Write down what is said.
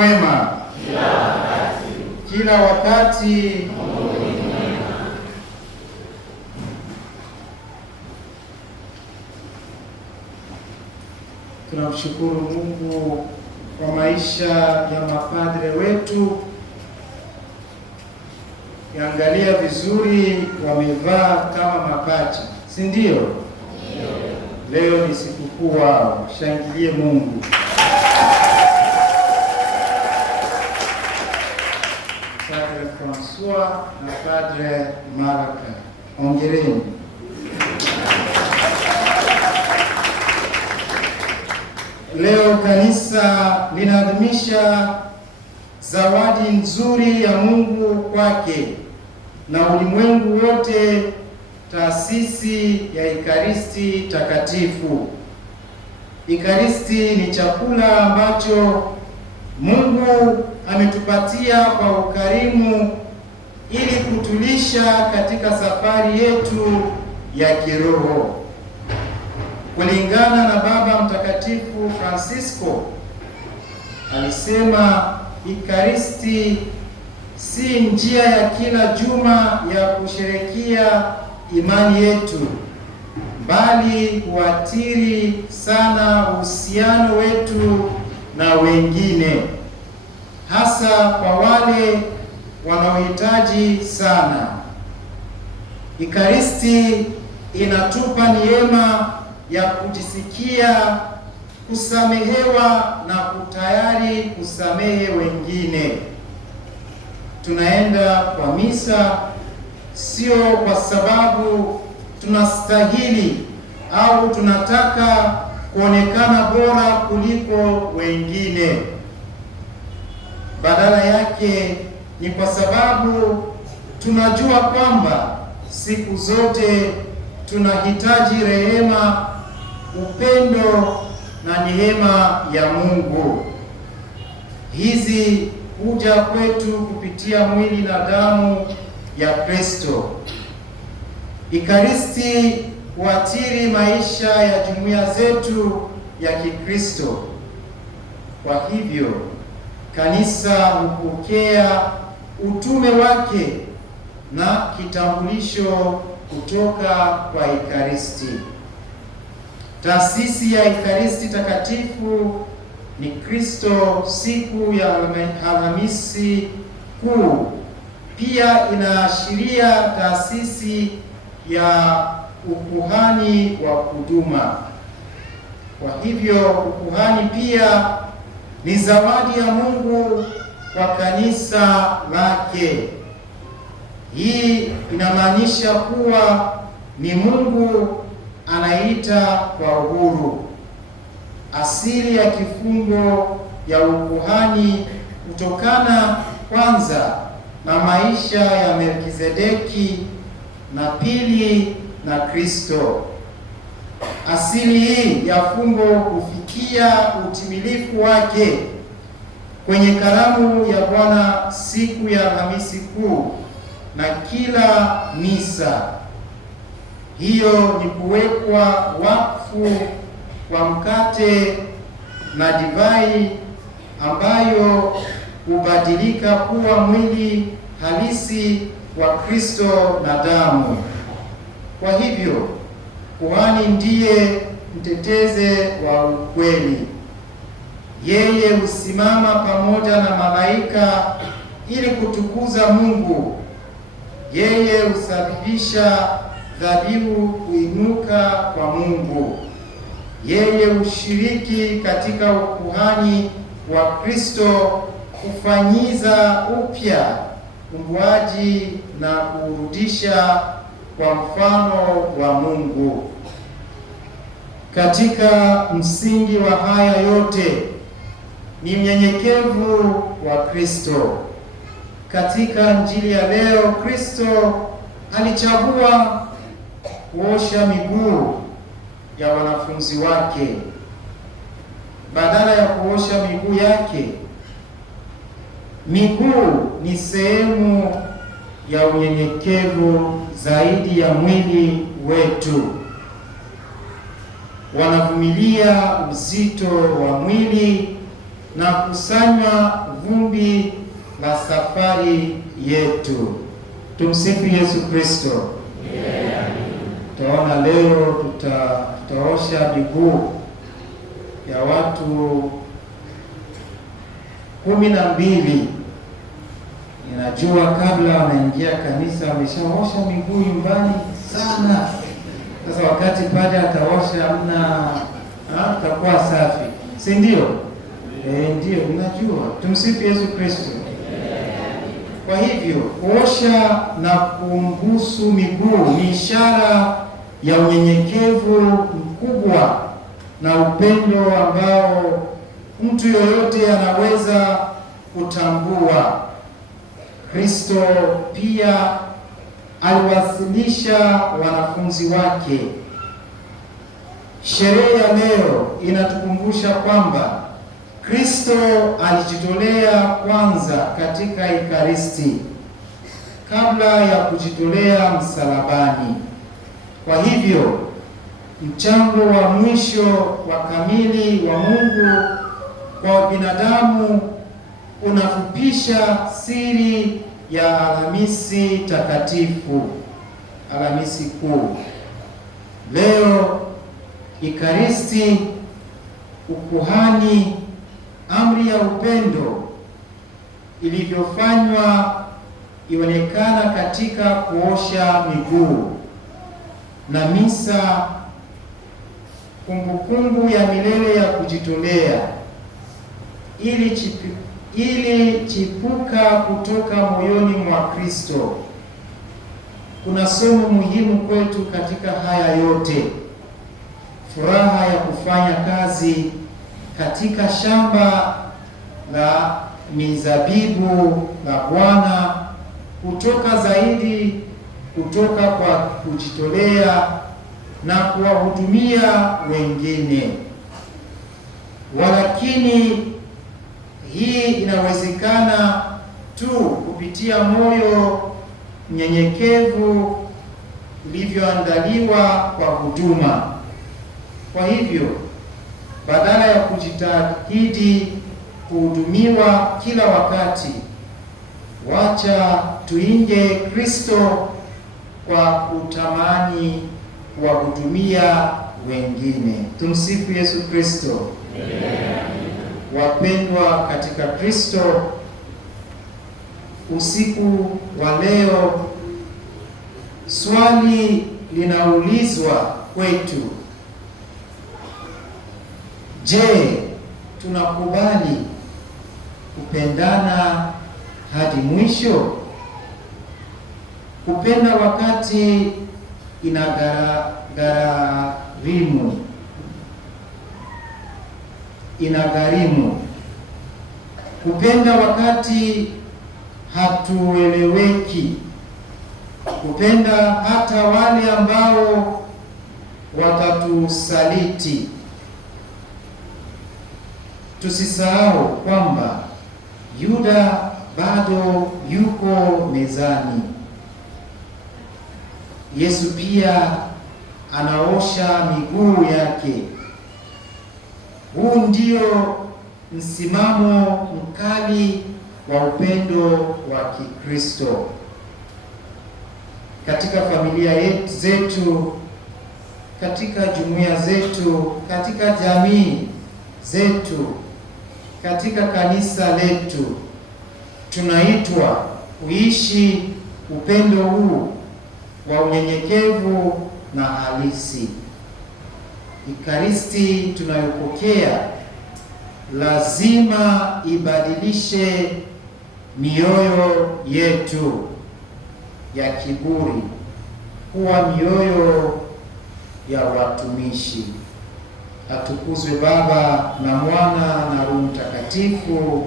mwema kila wakati. Tunamshukuru Mungu kwa maisha ya mapadre wetu. Angalia vizuri, wamevaa kama mapacha, si ndio? Leo ni sikukuu wao, shangilie Mungu. Padre Francois na Padre Maraka, hongereni. Leo kanisa linaadhimisha zawadi nzuri ya Mungu kwake na ulimwengu wote, taasisi ya Ekaristi Takatifu. Ekaristi ni chakula ambacho Mungu ametupatia kwa ukarimu ili kutulisha katika safari yetu ya kiroho. Kulingana na Baba Mtakatifu Francisco, alisema Ekaristi si njia ya kila juma ya kusherehekea imani yetu, bali huathiri sana uhusiano wetu na wengine, hasa kwa wale wanaohitaji sana. Ekaristi inatupa neema ya kujisikia kusamehewa na kutayari kusamehe wengine. Tunaenda kwa misa sio kwa sababu tunastahili au tunataka kuonekana bora kuliko wengine. Badala yake ni kwa sababu tunajua kwamba siku zote tunahitaji rehema, upendo na neema ya Mungu. Hizi huja kwetu kupitia mwili na damu ya Kristo. Ekaristi huathiri maisha ya jumuiya zetu ya Kikristo. Kwa hivyo, kanisa hupokea utume wake na kitambulisho kutoka kwa Ekaristi. Taasisi ya Ekaristi Takatifu ni Kristo siku ya Alhamisi Kuu. Pia inaashiria taasisi ya ukuhani wa huduma. Kwa hivyo ukuhani pia ni zawadi ya Mungu kwa kanisa lake. Hii inamaanisha kuwa ni Mungu anaita kwa uhuru. Asili ya kifungo ya ukuhani kutokana kwanza na maisha ya Melkizedeki na pili na Kristo. Asili hii ya fungo hufikia utimilifu wake kwenye karamu ya Bwana siku ya Alhamisi Kuu na kila misa. Hiyo ni kuwekwa wakfu kwa mkate na divai ambayo hubadilika kuwa mwili halisi wa Kristo na damu. Kwa hivyo, kuhani ndiye mtetezi wa ukweli. Yeye husimama pamoja na malaika ili kutukuza Mungu. Yeye husababisha dhabihu kuinuka kwa Mungu. Yeye hushiriki katika ukuhani wa Kristo, kufanyiza upya uumbaji na kurudisha kwa mfano wa Mungu. Katika msingi wa haya yote ni mnyenyekevu wa Kristo. Katika Injili ya leo, Kristo alichagua kuosha miguu ya wanafunzi wake badala ya kuosha miguu yake. Miguu ni sehemu ya unyenyekevu zaidi ya mwili wetu. Wanavumilia uzito wa mwili na kusanywa vumbi la safari yetu. Tumsifu Yesu Kristo. Tutaona leo tutaosha miguu ya watu 12. Ninajua kabla wanaingia kanisa wameshaosha miguu nyumbani sana. Sasa wakati padre ataosha takuwa safi, si ndio? Ndio, ninajua. Tumsifu Yesu Kristo. Kwa hivyo kuosha na kumbusu miguu ni ishara ya unyenyekevu mkubwa na upendo ambao mtu yoyote anaweza kutambua. Kristo pia aliwasilisha wanafunzi wake. Sherehe ya leo inatukumbusha kwamba Kristo alijitolea kwanza katika Ekaristi kabla ya kujitolea msalabani. Kwa hivyo mchango wa mwisho wa kamili wa Mungu kwa binadamu unafupisha siri ya Alhamisi Takatifu, Alhamisi Kuu. Leo Ekaristi, ukuhani, amri ya upendo ilivyofanywa ionekana katika kuosha miguu, na misa, kumbukumbu ya milele ya kujitolea ili chipuka kutoka moyoni mwa Kristo. Kuna somo muhimu kwetu katika haya yote: furaha ya kufanya kazi katika shamba la mizabibu la Bwana, kutoka kwa kujitolea na kuwahudumia wengine. Walakini hii inawezekana tu kupitia moyo mnyenyekevu ulivyoandaliwa kwa huduma. Kwa hivyo badala ya kujitahidi kuhudumiwa kila wakati, wacha tuinge Kristo kwa kutamani kuwahudumia wengine. Tumsifu Yesu Kristo. Wapendwa katika Kristo, usiku wa leo swali linaulizwa kwetu: je, tunakubali kupendana hadi mwisho? Kupenda wakati inagharimu. Kupenda wakati hatueleweki. Kupenda hata wale ambao watatusaliti. Tusisahau kwamba Yuda bado yuko mezani. Yesu pia anaosha miguu yake. Huu ndio msimamo mkali wa upendo wa Kikristo. Katika familia zetu, katika jumuiya zetu, katika jamii zetu, katika kanisa letu, tunaitwa kuishi upendo huu wa unyenyekevu na halisi. Ekaristi tunayopokea lazima ibadilishe mioyo yetu ya kiburi kuwa mioyo ya watumishi. Atukuzwe Baba na Mwana na Roho Mtakatifu.